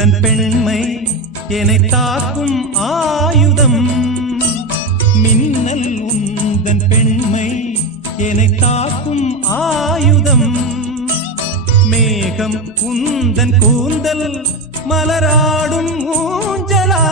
தன் பெண்மை என்னை தாக்கும் ஆயுதம். மின்னல் உந்தன் பெண்மை என்னை தாக்கும் ஆயுதம். மேகம் குந்தன் கூந்தல் மலராடும் ஊஞ்சலா.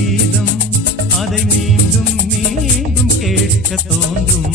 கீதம் அதை மீண்டும் மீண்டும் கேட்க தோன்றும்.